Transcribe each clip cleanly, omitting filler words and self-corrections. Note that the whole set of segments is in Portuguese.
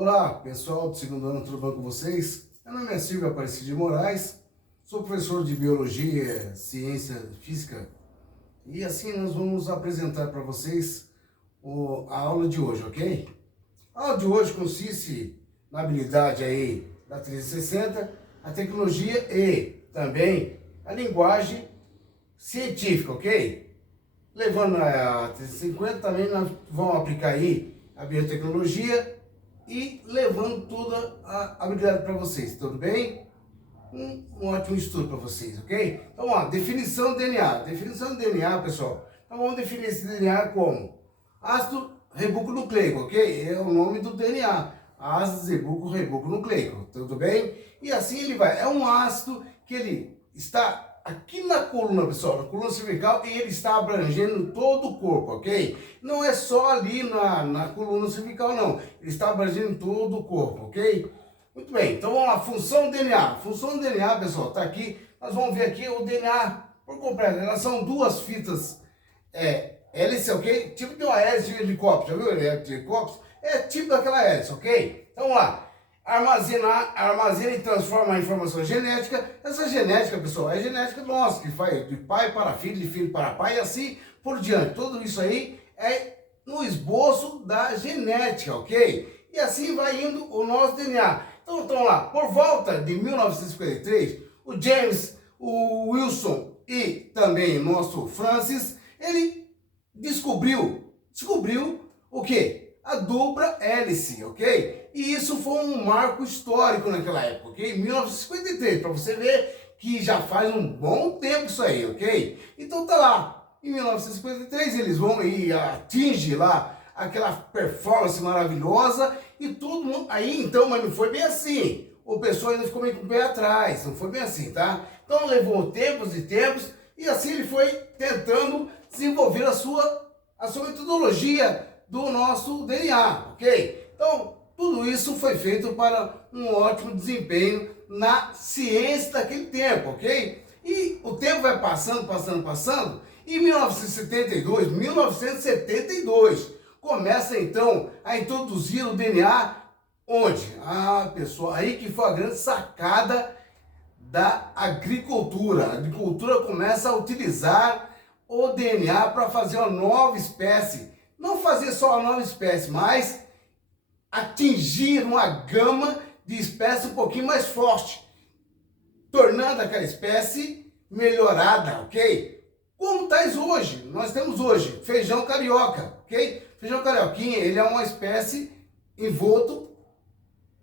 Olá, pessoal do segundo ano, tudo bom com vocês? Meu nome é Silvio Aparecido de Moraes, sou professor de Biologia, Ciência Física e assim nós vamos apresentar para vocês a aula de hoje, ok? A aula de hoje consiste na habilidade aí da 360, a tecnologia e também a linguagem científica, ok? Levando a 350 também nós vamos aplicar aí a biotecnologia e levando toda a habilidade para vocês, tudo bem? Um ótimo estudo para vocês, ok? Então, ó, definição do DNA. Definição do DNA, pessoal. Então, vamos definir esse DNA como ácido ribonucleico, ok? É o nome do DNA. Ácido ribonucleico, tudo bem? E assim ele vai. É um ácido que ele está aqui na coluna, pessoal, na coluna cervical, e ele está abrangendo todo o corpo, ok? Não é só ali na coluna cervical, não. Ele está abrangendo todo o corpo, ok? Muito bem, então vamos lá, função do DNA. Função do DNA, pessoal, está aqui. Nós vamos ver aqui o DNA por completo. Elas são duas fitas hélice, ok? Tipo de uma hélice de helicóptero, já viu? Hélice de helicóptero? É tipo daquela hélice, ok? Então vamos lá. Armazena e transforma a informação genética. Essa genética, pessoal, é a genética nossa, que faz de pai para filho, de filho para pai e assim por diante. Tudo isso aí é no esboço da genética, ok? E assim vai indo o nosso DNA. Então, lá, por volta de 1953, o James, o Wilson e também o nosso Francis, ele descobriu o quê? A dupla hélice, ok? E isso foi um marco histórico naquela época, ok? 1953, para você ver que já faz um bom tempo isso aí, ok? Então tá lá, em 1953 eles vão e atingem lá aquela performance maravilhosa e todo mundo, aí então, mas não foi bem assim. O pessoal ainda ficou meio com o pé atrás, não foi bem assim, tá? Então levou tempos e tempos e assim ele foi tentando desenvolver a sua metodologia do nosso DNA, ok? Então, tudo isso foi feito para um ótimo desempenho na ciência daquele tempo, ok? E o tempo vai passando. Em 1972, começa então a introduzir o DNA onde? Ah, pessoal, aí que foi a grande sacada da agricultura. A agricultura começa a utilizar o DNA para fazer uma nova espécie. Não fazer só uma nova espécie, mas atingir uma gama de espécies um pouquinho mais forte, tornando aquela espécie melhorada, ok? Como tais hoje, nós temos hoje feijão carioca, ok? Feijão carioquinha, ele é uma espécie envolto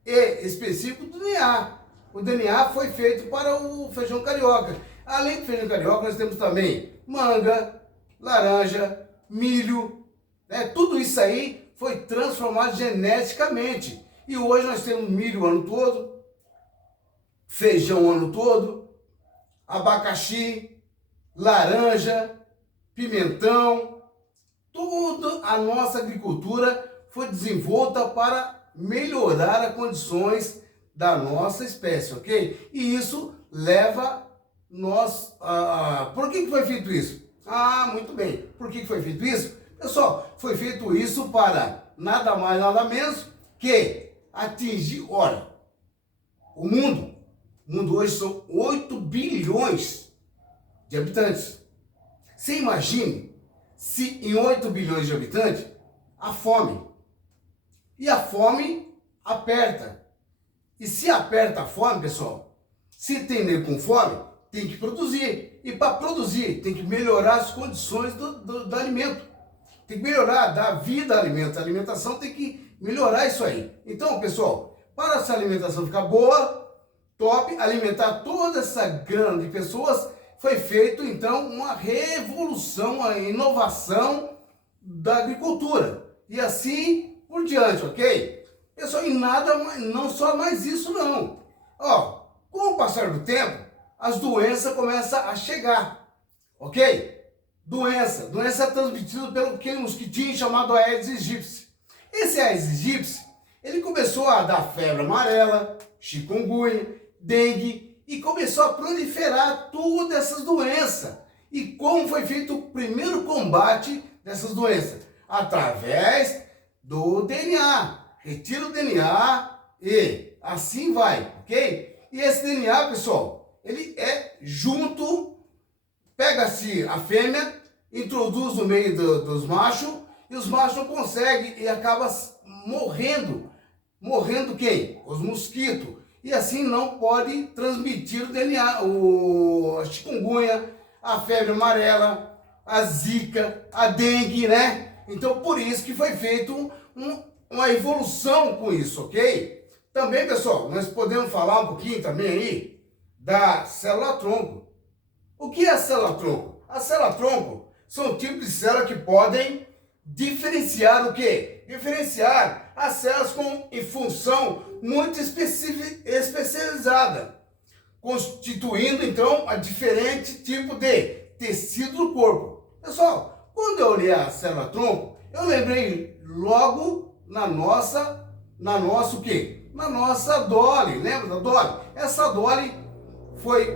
e específico do DNA. O DNA foi feito para o feijão carioca. Além do feijão carioca, nós temos também manga, laranja, milho, né? Tudo isso aí foi transformado geneticamente. E hoje nós temos milho o ano todo, feijão o ano todo, abacaxi, laranja, pimentão. Toda a nossa agricultura foi desenvolta para melhorar as condições da nossa espécie, ok? E isso leva nós Por que foi feito isso? Ah, muito bem. Por que foi feito isso? Pessoal, foi feito isso para nada mais, nada menos que atingir, olha, o mundo hoje são 8 bilhões de habitantes. Você imagine se em 8 bilhões de habitantes, a fome. E a fome aperta. E se aperta a fome, pessoal, se tem nego com fome, tem que produzir. E para produzir, tem que melhorar as condições do alimento. Tem que melhorar, dar vida ao alimento. A alimentação tem que melhorar isso aí. Então, pessoal, para essa alimentação ficar boa, top, alimentar toda essa grande de pessoas, foi feito, então, uma revolução, uma inovação da agricultura. E assim por diante, ok? Pessoal, e nada, não só mais isso, não. Ó, com o passar do tempo, as doenças começam a chegar, ok? Doença transmitida pelo aquele mosquitinho chamado Aedes aegypti. Esse Aedes aegypti, ele começou a dar febre amarela, chikungunya, dengue e começou a proliferar todas essas doenças. E como foi feito o primeiro combate dessas doenças? Através do DNA. retira o DNA e assim vai, ok? E esse DNA, pessoal, ele é junto, pega-se a fêmea, introduz no meio dos machos, e os machos não conseguem e acaba morrendo. Morrendo quem? Os mosquitos. E assim não pode transmitir o DNA, a chikungunya, a febre amarela, a zika, a dengue, né? Então por isso que foi feito uma evolução com isso, ok? Também, pessoal, nós podemos falar um pouquinho também aí da célula-tronco. O que é a célula-tronco? A célula-tronco são tipos de células que podem diferenciar o quê? Diferenciar as células em função muito especializada, constituindo então a diferente tipo de tecido do corpo. Pessoal, quando eu olhei a célula-tronco, eu lembrei logo na nossa o quê? Na nossa Dolly, lembra da Dolly? Essa Dolly foi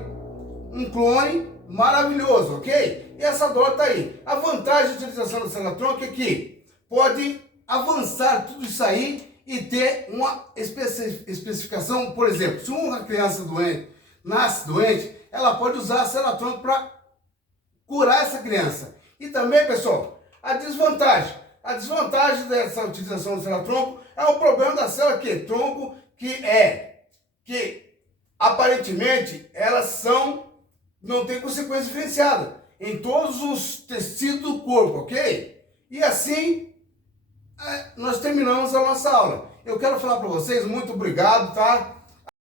um clone maravilhoso, ok? E essa Dolly está aí. A vantagem da utilização da célula-tronco é que pode avançar tudo isso aí e ter uma especificação. Por exemplo, se uma criança nasce doente, ela pode usar a célula-tronco para curar essa criança. E também, pessoal, a desvantagem dessa utilização da célula-tronco é o problema da célula-tronco, que aparentemente elas não têm consequência diferenciada em todos os tecidos do corpo, ok? E assim nós terminamos a nossa aula. Eu quero falar para vocês, muito obrigado, tá?